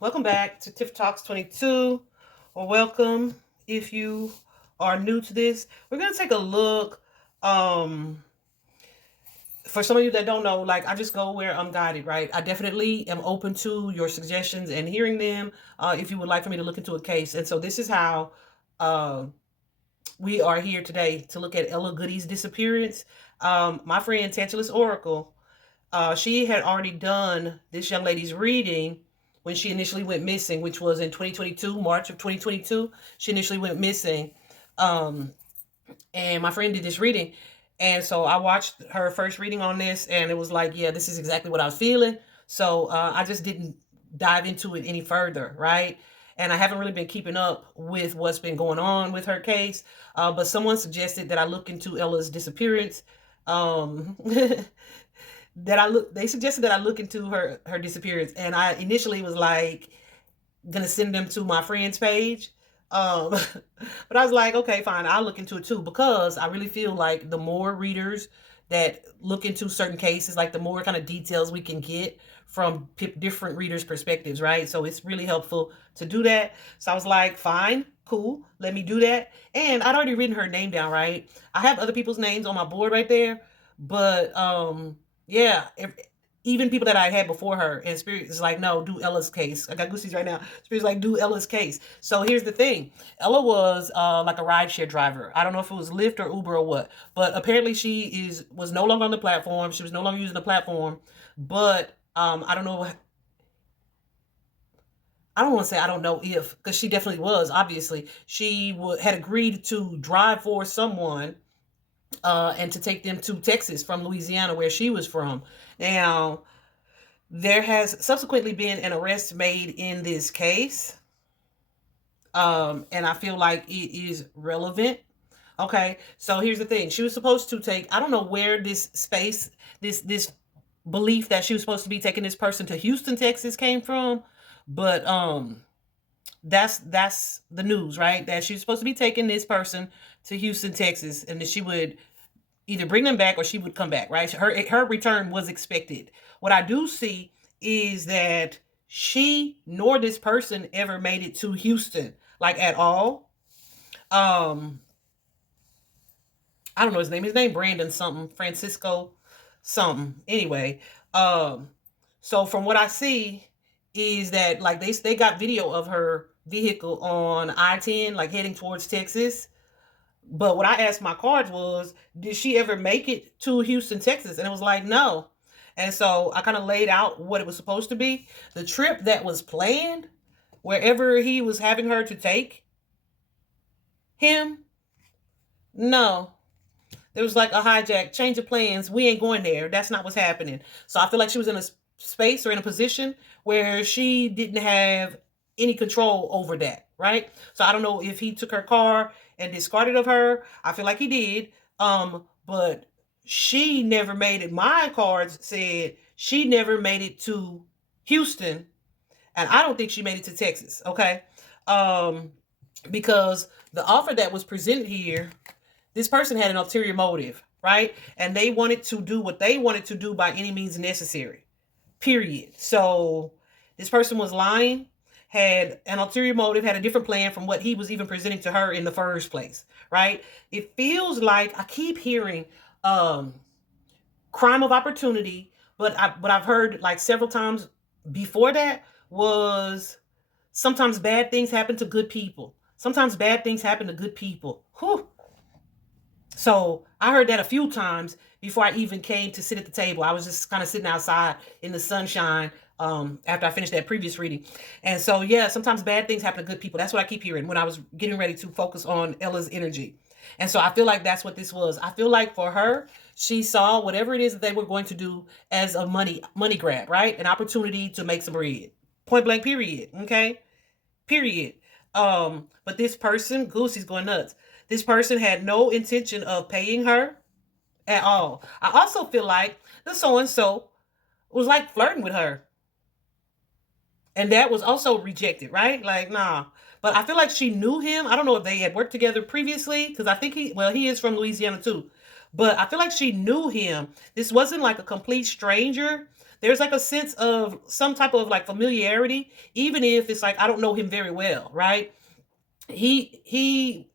Welcome back to Tiff Talks 22, or welcome if you are new to this. We're going to take a look. For some of you that don't know, like I just go where I'm guided, right? I definitely am open to your suggestions and hearing them if you would like for me to look into a case. And so this is how uh, we are here today to look at Ella Goodie's disappearance. My friend Tantalus Oracle, she had already done this young lady's reading when she initially went missing, which was in 2022, March of 2022. She initially went missing. Um, and my friend did this reading. And so I watched her first reading on this, and it was like, yeah, this is exactly what I was feeling. So I just didn't dive into it any further, right? And I haven't really been keeping up with what's been going on with her case. But someone suggested that I look into Ella's disappearance. Um, they suggested that I look into her disappearance, and I initially was like gonna send them to my friend's page. um but I was like, okay, fine, I'll look into it too, because I really feel like the more readers that look into certain cases, like the more kind of details we can get from different readers' perspectives, right? So it's really helpful to do that. So I was like, fine, cool, let me do that. And I'd already written her name down, right? I have other people's names on my board right there, but yeah, even people that I had before her, and Spirit is like, no, do Ella's case. I got goosies right now. Spirit's like, do Ella's case. So here's the thing. Ella was like a rideshare driver. I don't know if it was Lyft or Uber or what, but apparently she was no longer on the platform. She was no longer using the platform. But I don't know. I don't want to say I don't know if, because she definitely was. Obviously, she had agreed to drive for someone and to take them to Texas from Louisiana, where she was from. Now, there has subsequently been an arrest made in this case, and I feel like it is relevant. Okay, so here's the thing: she was supposed to take. I don't know where this space, this belief that she was supposed to be taking this person to Houston, Texas, came from, but that's the news, right? That she was supposed to be taking this person to Houston, Texas, and that she would either bring them back or she would come back, right? Her return was expected. What I do see is that she nor this person ever made it to Houston, like at all. Um, I don't know his name. His name Brandon something, Francisco something. Anyway, so from what I see is that like they got video of her vehicle on I-10, like heading towards Texas. But what I asked my cards was, did she ever make it to Houston, Texas? And it was like, no. And so I kind of laid out what it was supposed to be. The trip that was planned, wherever he was having her to take him, no. There was like a hijack, change of plans. We ain't going there. That's not what's happening. So I feel like she was in a space or in a position where she didn't have any control over that, right? So I don't know if he took her car and discarded of her. I feel like he did. But she never made it. My cards said she never made it to Houston, and I don't think she made it to Texas. Okay, um, because the offer that was presented here, this person had an ulterior motive, right? And they wanted to do what they wanted to do by any means necessary. Period. So this person was lying, had an ulterior motive, had a different plan from what he was even presenting to her in the first place, right? It feels like I keep hearing crime of opportunity, but what I've heard like several times before that was sometimes bad things happen to good people. Sometimes bad things happen to good people. Whew. So I heard that a few times before I even came to sit at the table. I was just kind of sitting outside in the sunshine after I finished that previous reading. And so, yeah, sometimes bad things happen to good people. That's what I keep hearing when I was getting ready to focus on Ella's energy. And so I feel like that's what this was. I feel like for her, she saw whatever it is that they were going to do as a money grab, right? An opportunity to make some bread. Point blank, period. Okay? Period. But this person, Goosey's going nuts. This person had no intention of paying her at all. I also feel like the so-and-so was like flirting with her. And that was also rejected, right? Like, nah. But I feel like she knew him. I don't know if they had worked together previously, because I think he is from Louisiana too. But I feel like she knew him. This wasn't like a complete stranger. there's like a sense of some type of like familiarity, even if it's like I don't know him very well, right? He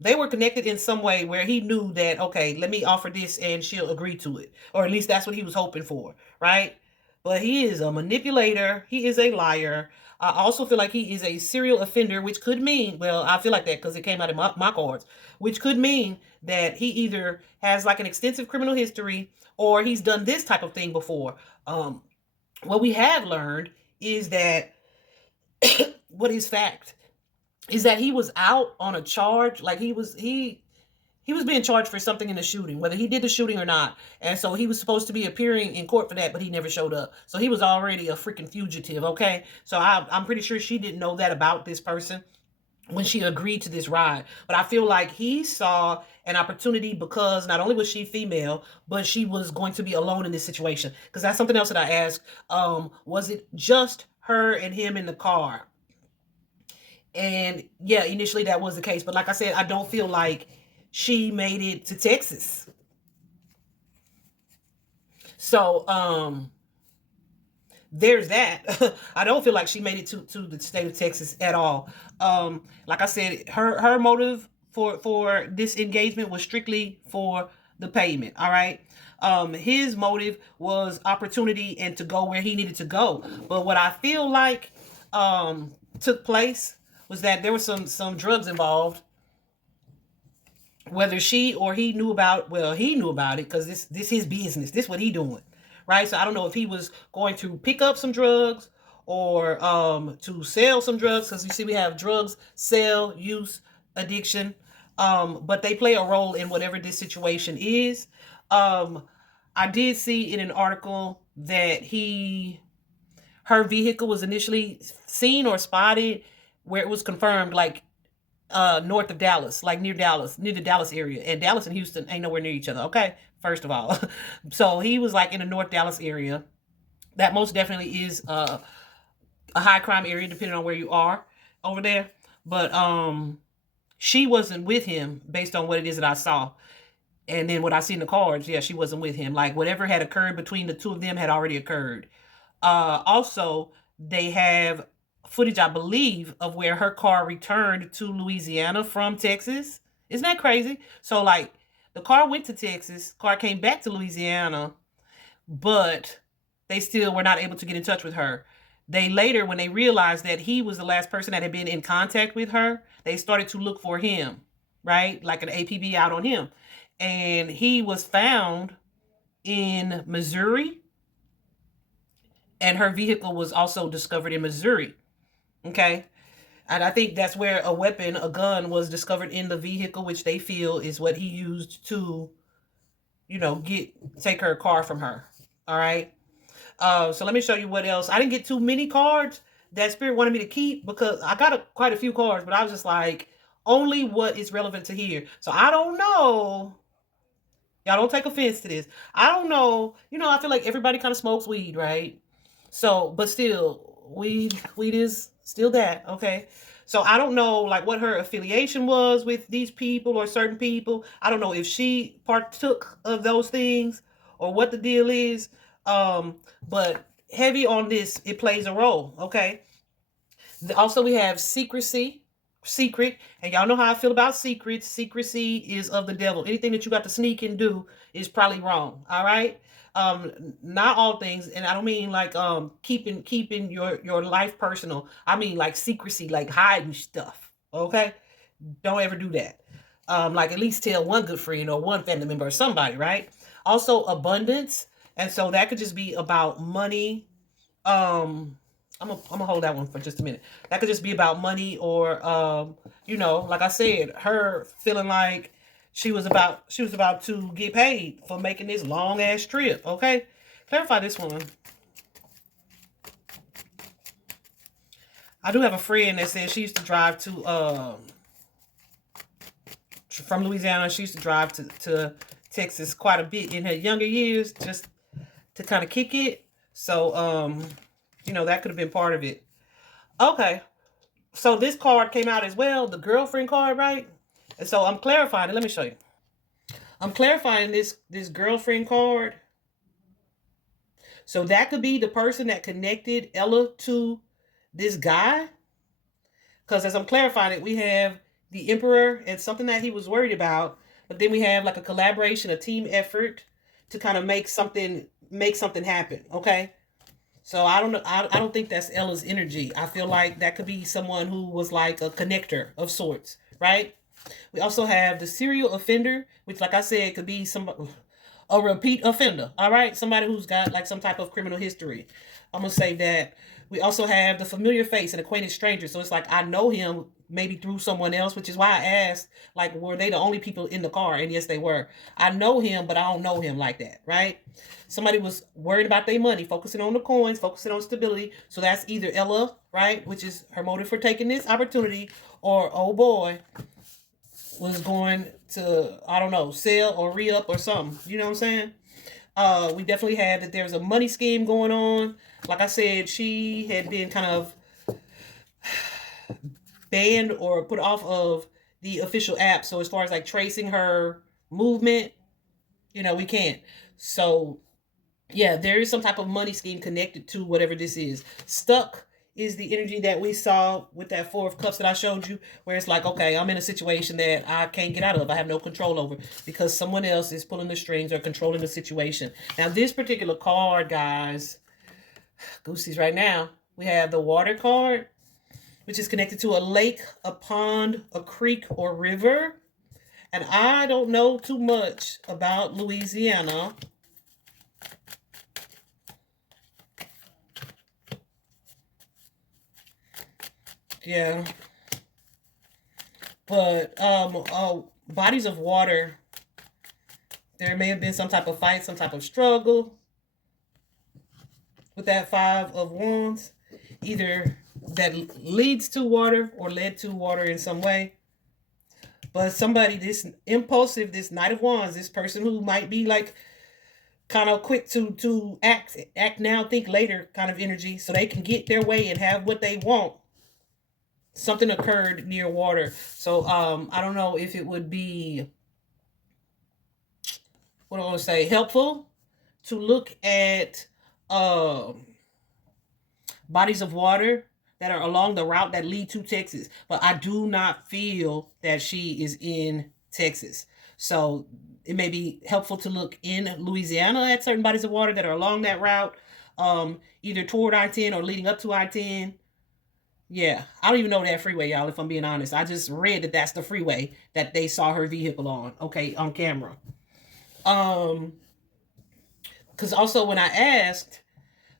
they were connected in some way where he knew that, okay, let me offer this and she'll agree to it, or at least that's what he was hoping for, right? But he is a manipulator, he is a liar. I also feel like he is a serial offender, which could mean, well, I feel like that because it came out of my cards, which could mean that he either has like an extensive criminal history or he's done this type of thing before. What we have learned is that what is fact is that he was out on a charge, like he was being charged for something in the shooting, whether he did the shooting or not. And so he was supposed to be appearing in court for that, but he never showed up. So he was already a freaking fugitive, okay? So I'm pretty sure she didn't know that about this person when she agreed to this ride. But I feel like he saw an opportunity because not only was she female, but she was going to be alone in this situation. Because that's something else that I asked. Was it just her and him in the car? And yeah, initially that was the case. But like I said, I don't feel like she made it to Texas. So there's that. I don't feel like she made it to the state of Texas at all. Like I said, her motive for this engagement was strictly for the payment. All right. His motive was opportunity and to go where he needed to go. But what I feel like took place was that there was some drugs involved. Whether she or he knew about, well, he knew about it because this his business. This what he doing, right? So I don't know if he was going to pick up some drugs or to sell some drugs, because you see we have drugs, sale, use, addiction. But they play a role in whatever this situation is. Um, I did see in an article that her vehicle was initially seen or spotted where it was confirmed, like north of Dallas, like near Dallas, near the Dallas area. And Dallas and Houston ain't nowhere near each other, okay? First of all. So he was like in the North Dallas area. That most definitely is a high crime area, depending on where you are over there. But she wasn't with him based on what it is that I saw. And then what I see in the cards, yeah, she wasn't with him. Like whatever had occurred between the two of them had already occurred. Also, they have footage, I believe, of where her car returned to Louisiana from Texas. Isn't that crazy? So, like, the car went to Texas, car came back to Louisiana, but they still were not able to get in touch with her. They later, when they realized that he was the last person that had been in contact with her, they started to look for him, right? Like an APB out on him. And he was found in Missouri, and her vehicle was also discovered in Missouri. Okay. And I think that's where a weapon, a gun, was discovered in the vehicle, which they feel is what he used to, take her car from her. All right. So let me show you what else. I didn't get too many cards that Spirit wanted me to keep because I got quite a few cards, but I was just like, only what is relevant to here. So I don't know. Y'all don't take offense to this. I don't know. I feel like everybody kind of smokes weed, right? So, but still, weed is still that, okay? So I don't know like what her affiliation was with these people or certain people. I don't know if she partook of those things or what the deal is. But heavy on this, it plays a role, okay? Also, we have secret, and y'all know how I feel about secrets. Secrecy is of the devil. Anything that you got to sneak and do is probably wrong. All right. Not all things, and I don't mean like keeping your life personal. I mean like secrecy, like hiding stuff. Okay, don't ever do that. Like at least tell one good friend or one family member or somebody, right? Also abundance, and so that could just be about money. I'm gonna hold that one for just a minute. That could just be about money, or like I said, her feeling like she was about to get paid for making this long ass trip. Okay, clarify this one. I do have a friend that says she used to drive to from Louisiana. She used to drive to Texas quite a bit in her younger years, just to kind of kick it. So that could have been part of it. Okay, so this card came out as well, the girlfriend card, right? And so I'm clarifying it. Let me show you. I'm clarifying this girlfriend card. So that could be the person that connected Ella to this guy. Because as I'm clarifying it, we have the Emperor and something that he was worried about, but then we have like a collaboration, a team effort to kind of make something happen. Okay. So I don't know. I don't think that's Ella's energy. I feel like that could be someone who was like a connector of sorts, right? We also have the serial offender, which, like I said, could be some a repeat offender. All right, somebody who's got like some type of criminal history. I'm gonna say that. We also have the familiar face, an acquainted stranger. So it's like I know him maybe through someone else, which is why I asked, like, were they the only people in the car? And yes, they were. I know him, but I don't know him like that, right? Somebody was worried about their money, focusing on the coins, focusing on stability. So that's either Ella, right, which is her motive for taking this opportunity, or oh boy, was going to, I don't know, sell or re-up or something. You know what I'm saying? We definitely had that there's a money scheme going on. Like I said, she had been kind of banned or put off of the official app. So as far as like tracing her movement, we can't. So yeah, there is some type of money scheme connected to whatever this is. Stuck is the energy that we saw with that Four of Cups that I showed you, where it's like, okay, I'm in a situation that I can't get out of. I have no control over because someone else is pulling the strings or controlling the situation. Now, this particular card, guys, Goosey's right now, we have the Water card, which is connected to a lake, a pond, a creek, or river. And I don't know too much about Louisiana. Yeah. But bodies of water, there may have been some type of fight, some type of struggle with that Five of Wands, either that leads to water or led to water in some way. But somebody, this impulsive, this Knight of Wands, this person who might be like kind of quick to act now, think later kind of energy, so they can get their way and have what they want. Something occurred near water. So I don't know if it would be, what do I want to say, helpful to look at bodies of water that are along the route that lead to Texas. But I do not feel that she is in Texas. So it may be helpful to look in Louisiana at certain bodies of water that are along that route, either toward I-10 or leading up to I-10. Yeah, I don't even know that freeway, y'all, if I'm being honest. I just read that that's the freeway that they saw her vehicle on, okay, on camera. Because also when I asked,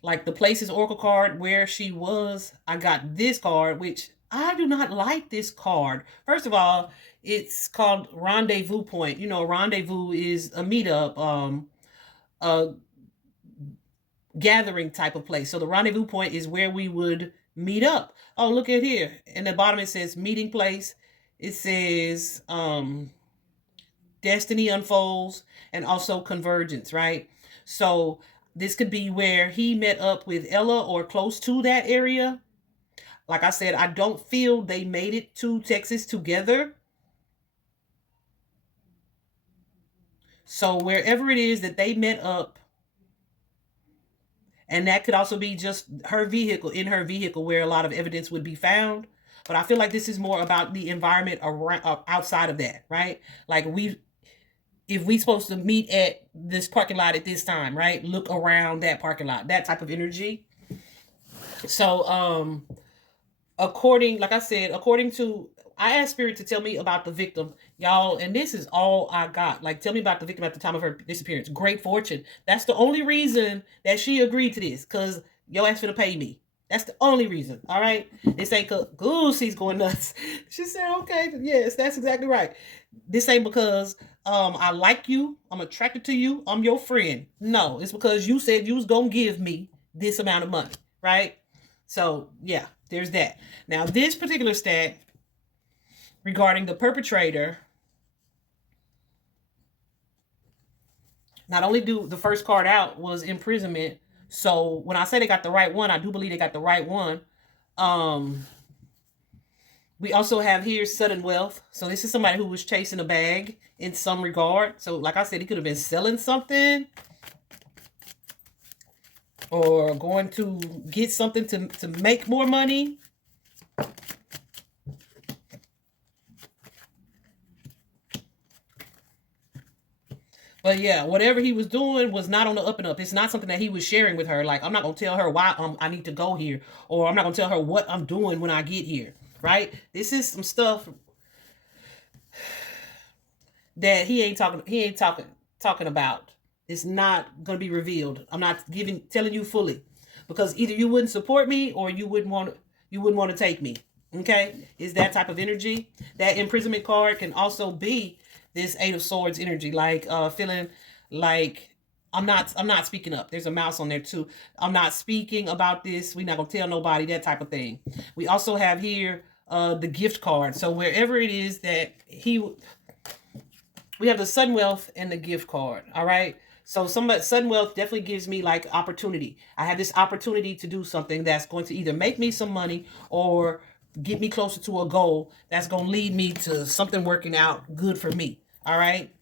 like, the places Oracle card where she was, I got this card, which I do not like this card. First of all, it's called Rendezvous Point. Rendezvous is a meetup, a gathering type of place. So the rendezvous point is where we would meet up. Oh, look at here. In the bottom it says meeting place. It says destiny unfolds and also convergence, right? So this could be where he met up with Ella or close to that area. Like I said, I don't feel they made it to Texas together. So wherever it is that they met up, and that could also be just her vehicle, in her vehicle, where a lot of evidence would be found. But I feel like this is more about the environment around, outside of that, right? Like if we supposed to meet at this parking lot at this time, right? Look around that parking lot, that type of energy. So, like I said, according to, I asked Spirit to tell me about the victim, y'all, and this is all I got. Like, tell me about the victim at the time of her disappearance. Great fortune. That's the only reason that she agreed to this, because yo asked for to pay me. That's the only reason. All right. This ain't Goosey's going nuts. She said, okay, yes, that's exactly right. This ain't because I like you, I'm attracted to you, I'm your friend. No, it's because you said you was gonna give me this amount of money, right? So yeah, there's that. Now this particular stat regarding the perpetrator, not only do the first card out was imprisonment. So when I say they got the right one, I do believe they got the right one. We also have here sudden wealth. So this is somebody who was chasing a bag in some regard. So like I said, he could have been selling something. or going to get something to make more money. But yeah, whatever he was doing was not on the up and up. It's not something that he was sharing with her. Like, I'm not gonna tell her why I need to go here, or I'm not gonna tell her what I'm doing when I get here. Right? This is some stuff that he ain't talking about. It's not gonna be revealed. I'm not telling you fully, because either you wouldn't support me or you wouldn't want to take me. Okay, is that type of energy. That imprisonment card can also be this Eight of Swords energy, like feeling like I'm not speaking up. There's a mouse on there too. I'm not speaking about this. We're not gonna tell nobody, that type of thing. We also have here the gift card. So wherever it is that we have the sudden wealth and the gift card. All right. So sudden wealth definitely gives me like opportunity. I have this opportunity to do something that's going to either make me some money or get me closer to a goal that's going to lead me to something working out good for me. All right.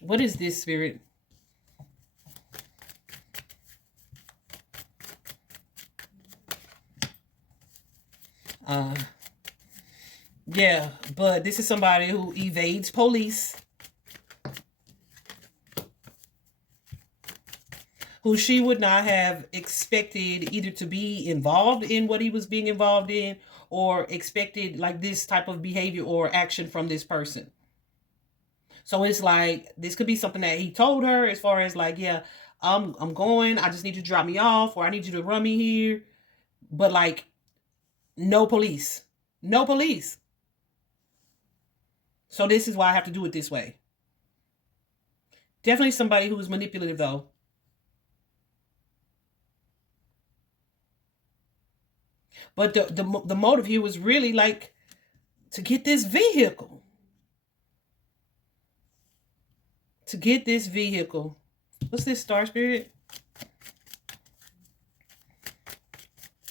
What is this, Spirit? Yeah, but this is somebody who evades police, who she would not have expected either to be involved in what he was being involved in, or expected like this type of behavior or action from this person. So it's like this could be something that he told her, as far as like, yeah, I'm going, I just need you to drop me off, or I need you to run me here. But like, no police. No police. So this is why I have to do it this way. Definitely somebody who is manipulative though. But the motive here was really like to get this vehicle. To get this vehicle. What's this, Star Spirit?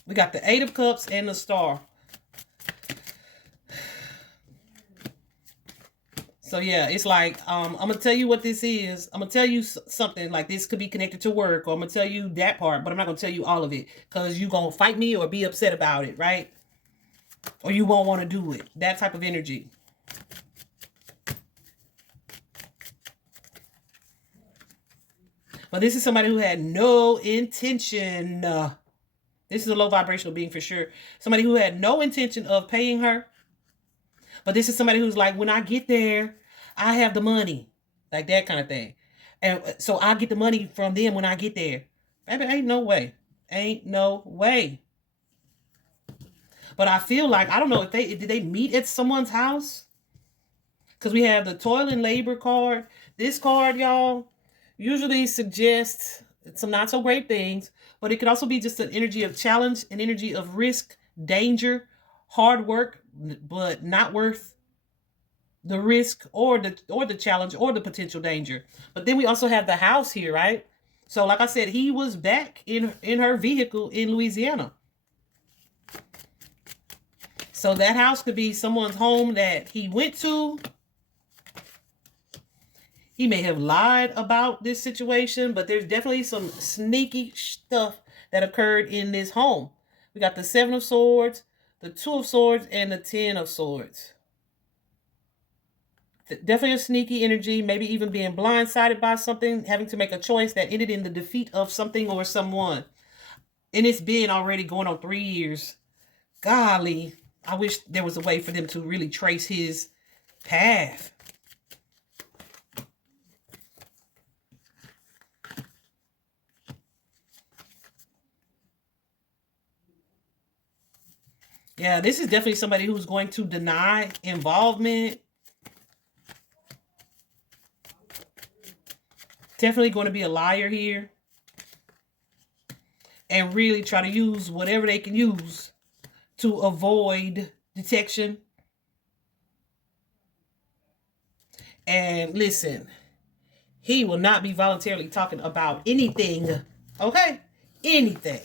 We got the Eight of Cups and the Star. So yeah, it's like, I'm gonna tell you what this is. I'm gonna tell you something like this could be connected to work, or I'm gonna tell you that part, but I'm not gonna tell you all of it, because you gonna fight me or be upset about it, right? Or you won't want to do it. That type of energy. But this is somebody who had no intention. This is a low vibrational being for sure. Somebody who had no intention of paying her. But this is somebody who's like, when I get there, I have the money. Like that kind of thing. And so I get the money from them when I get there. Baby, ain't no way. Ain't no way. But I feel like, I don't know if did they meet at someone's house? Because we have the toil and labor card. This card, y'all, usually suggests some not so great things, but it could also be just an energy of challenge, an energy of risk, danger, hard work, but not worth the risk or the challenge or the potential danger. But then we also have the house here, right? So like I said, he was back in her vehicle in Louisiana. So that house could be someone's home that he went to. He may have lied about this situation, but there's definitely some sneaky stuff that occurred in this home. We got the Seven of Swords, the Two of Swords, and the Ten of Swords. Definitely a sneaky energy, maybe even being blindsided by something, having to make a choice that ended in the defeat of something or someone. And it's been already going on 3 years. Golly, I wish there was a way for them to really trace his path. Yeah, this is definitely somebody who's going to deny involvement. Definitely going to be a liar here. And really try to use whatever they can use to avoid detection. And listen, he will not be voluntarily talking about anything. Okay? Anything.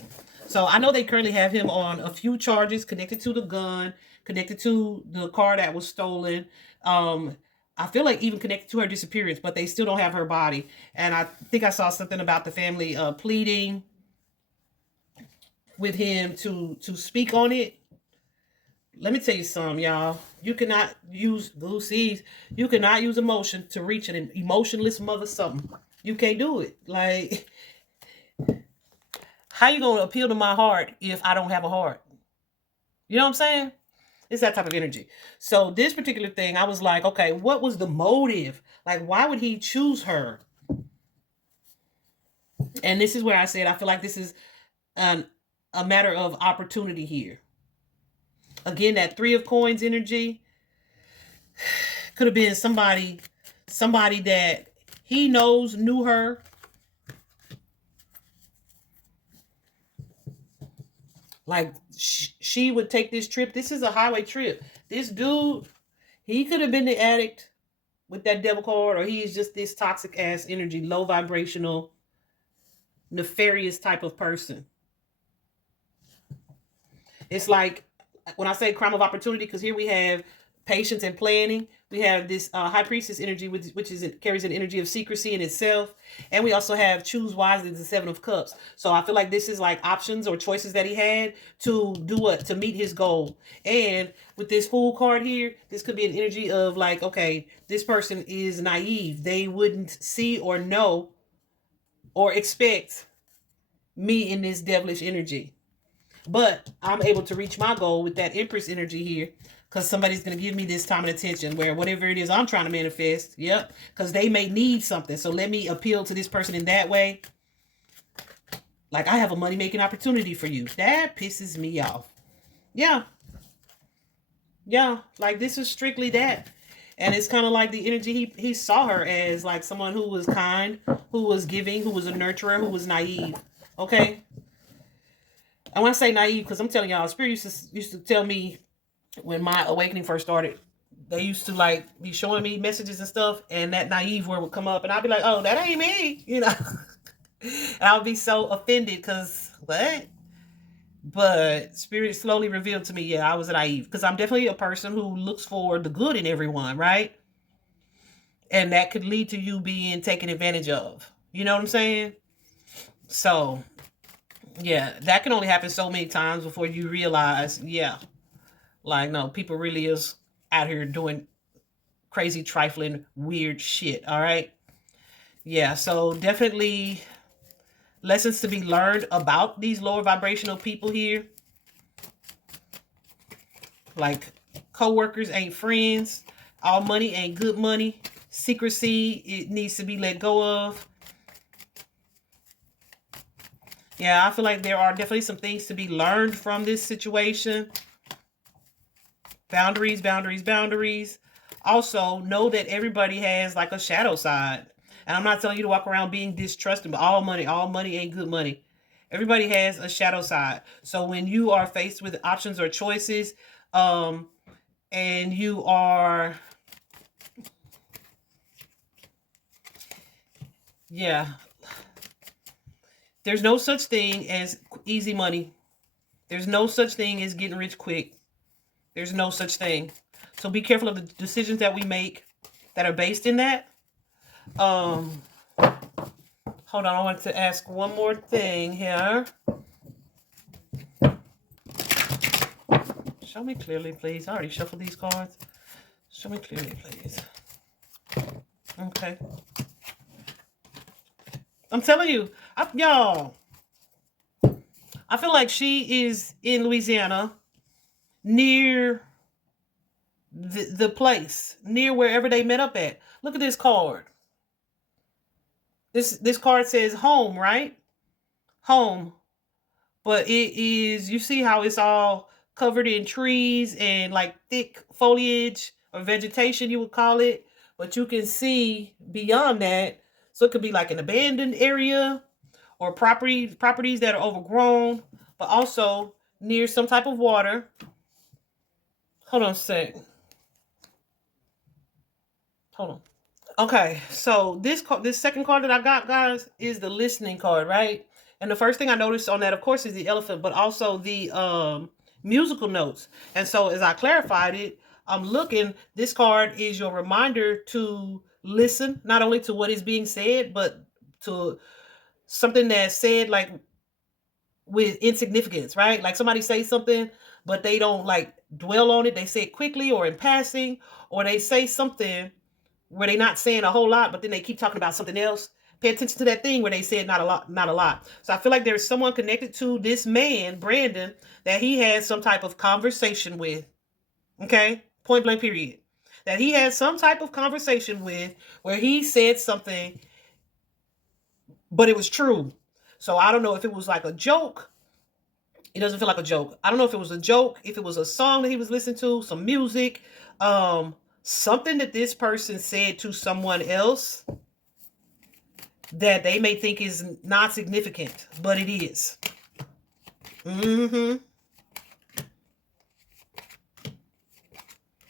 So I know they currently have him on a few charges connected to the gun, connected to the car that was stolen. I feel like even connected to her disappearance, but they still don't have her body. And I think I saw something about the family pleading with him to speak on it. Let me tell you something, y'all. You cannot use Lucy's. You cannot use emotion to reach an emotionless mother something. You can't do it. Like, how you gonna appeal to my heart if I don't have a heart? You know what I'm saying? It's that type of energy. So this particular thing, I was like, okay, what was the motive? Like, why would he choose her? And this is where I said I feel like this is a matter of opportunity here. Again, that Three of Coins energy could have been somebody that he knew her. Like, she would take this trip. This is a highway trip. This dude, he could have been the addict with that devil card, or he's just this toxic ass energy, low vibrational, nefarious type of person. It's like, when I say crime of opportunity, because here we have patience and planning. We have this high priestess energy, which carries an energy of secrecy in itself, and we also have choose wisely, the Seven of Cups. So I feel like this is like options or choices that he had to do what, to meet his goal. And with this Fool card here, this could be an energy of like, okay, this person is naive. They wouldn't see or know or expect me in this devilish energy. But I'm able to reach my goal with that Empress energy here, because somebody's going to give me this time and attention where whatever it is I'm trying to manifest, yep, because they may need something. So let me appeal to this person in that way. Like, I have a money-making opportunity for you. That pisses me off. Yeah. Yeah, like this is strictly that. And it's kind of like the energy he saw her as, like someone who was kind, who was giving, who was a nurturer, who was naive. Okay? I want to say naive because I'm telling y'all, Spirit used to tell me when my awakening first started, they used to like be showing me messages and stuff, and that naive word would come up, and I'd be like, "Oh, that ain't me," you know. And I would be so offended because what? But Spirit slowly revealed to me, yeah, I was naive, because I'm definitely a person who looks for the good in everyone, right? And that could lead to you being taken advantage of. You know what I'm saying? So yeah, that can only happen so many times before you realize, yeah, like, no, people really is out here doing crazy, trifling, weird shit. All right. Yeah. So definitely lessons to be learned about these lower vibrational people here. Like, co-workers ain't friends. All money ain't good money. Secrecy, it needs to be let go of. Yeah, I feel like there are definitely some things to be learned from this situation. Boundaries, boundaries, boundaries. Also, know that everybody has like a shadow side. And I'm not telling you to walk around being distrusting, but all money ain't good money. Everybody has a shadow side. So when you are faced with options or choices, and you are, yeah, there's no such thing as easy money. There's no such thing as getting rich quick. There's no such thing. So be careful of the decisions that we make that are based in that. Hold on, I want to ask one more thing here. Show me clearly, please. I already shuffled these cards. Show me clearly, please. Okay. I'm telling you, y'all, I feel like she is in Louisiana, near the place, near wherever they met up at. Look at this card. This card says home, right? Home. But it is, you see how it's all covered in trees and like thick foliage or vegetation, you would call it. But you can see beyond that. So it could be like an abandoned area or properties that are overgrown, but also near some type of water. Hold on a sec. Hold on. Okay, so this second card that I got, guys, is the listening card, right? And the first thing I noticed on that, of course, is the elephant, but also the musical notes. And so as I clarified it, I'm looking, this card is your reminder to listen, not only to what is being said, but to something that's said like with insignificance, right? Like somebody say something, but they don't like dwell on it. They say it quickly or in passing, or they say something where they're not saying a whole lot, but then they keep talking about something else. Pay attention to that thing where they said not a lot, not a lot. So I feel like there's someone connected to this man, Brandon, that he had some type of conversation with. Okay? Point blank period. That he had some type of conversation with where he said something, but it was true. So I don't know if it was like a joke. It doesn't feel like a joke. I don't know if it was a joke, if it was a song that he was listening to, some music, something that this person said to someone else that they may think is not significant, but it is. Mm-hmm.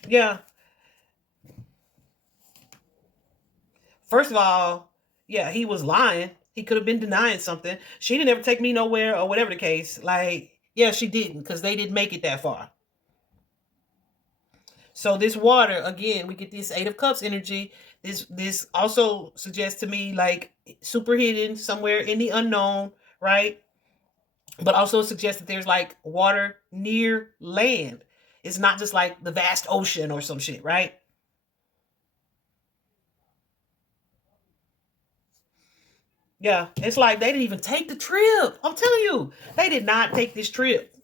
Yeah. First of all, yeah, he was lying. He could have been denying something. She didn't ever take me nowhere or whatever the case. Like, yeah, she didn't because they didn't make it that far. So this water, again, we get this Eight of Cups energy. This also suggests to me like super hidden somewhere in the unknown, right? But also suggests that there's like water near land. It's not just like the vast ocean or some shit, right? Yeah, it's like they didn't even take the trip. I'm telling you, they did not take this trip.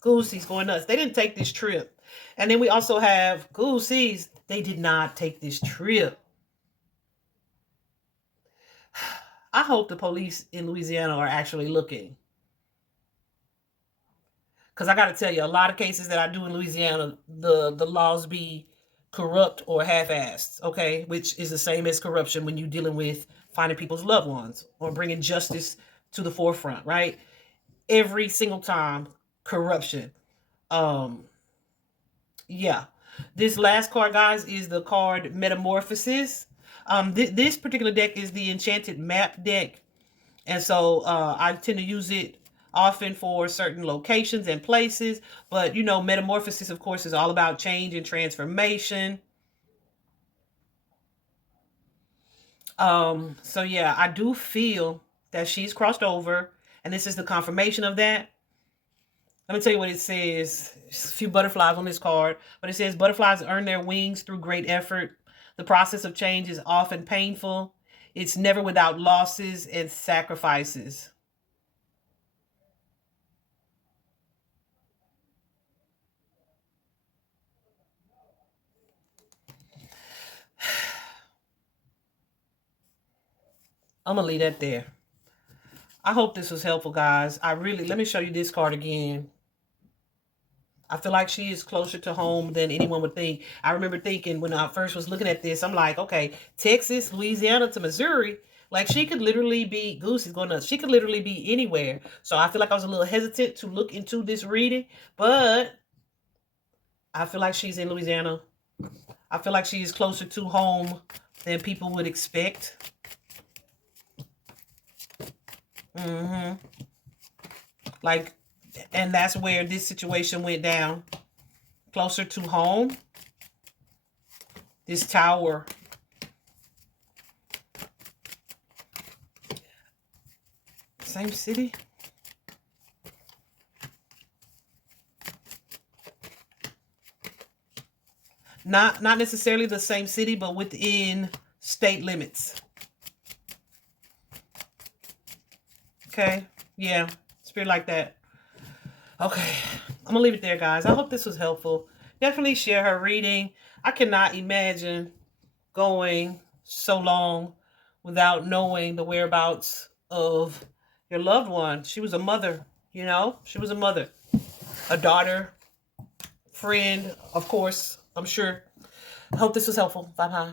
Goosey's going nuts. They didn't take this trip. And then we also have Goosey's. They did not take this trip. I hope the police in Louisiana are actually looking. Because I got to tell you, a lot of cases that I do in Louisiana, the laws be corrupt or half-assed, okay? Which is the same as corruption when you're dealing with finding people's loved ones or bringing justice to the forefront, right? Every single time, corruption. Um, yeah. This last card, guys, is the card Metamorphosis. This particular deck is the Enchanted Map deck. And so I tend to use it often for certain locations and places. But, you know, Metamorphosis, of course, is all about change and transformation. So, yeah, I do feel that she's crossed over. And this is the confirmation of that. Let me tell you what it says. Just a few butterflies on this card. But it says butterflies earn their wings through great effort. The process of change is often painful. It's never without losses and sacrifices. I'm going to leave that there. I hope this was helpful, guys. Let me show you this card again. I feel like she is closer to home than anyone would think. I remember thinking when I first was looking at this, I'm like, okay, Texas, Louisiana to Missouri. Like she could literally be, Goose is going nuts. She could literally be anywhere. So I feel like I was a little hesitant to look into this reading, but I feel like she's in Louisiana. I feel like she is closer to home than people would expect. Mm-hmm. Like, and that's where this situation went down. Closer to home. This tower. Same city. Not necessarily the same city, but within state limits. Okay. Yeah. Spirit like that. Okay. I'm going to leave it there, guys. I hope this was helpful. Definitely share her reading. I cannot imagine going so long without knowing the whereabouts of your loved one. She was a mother, you know? She was a mother. A daughter. Friend, of course. I'm sure. I hope this was helpful. Bye-bye.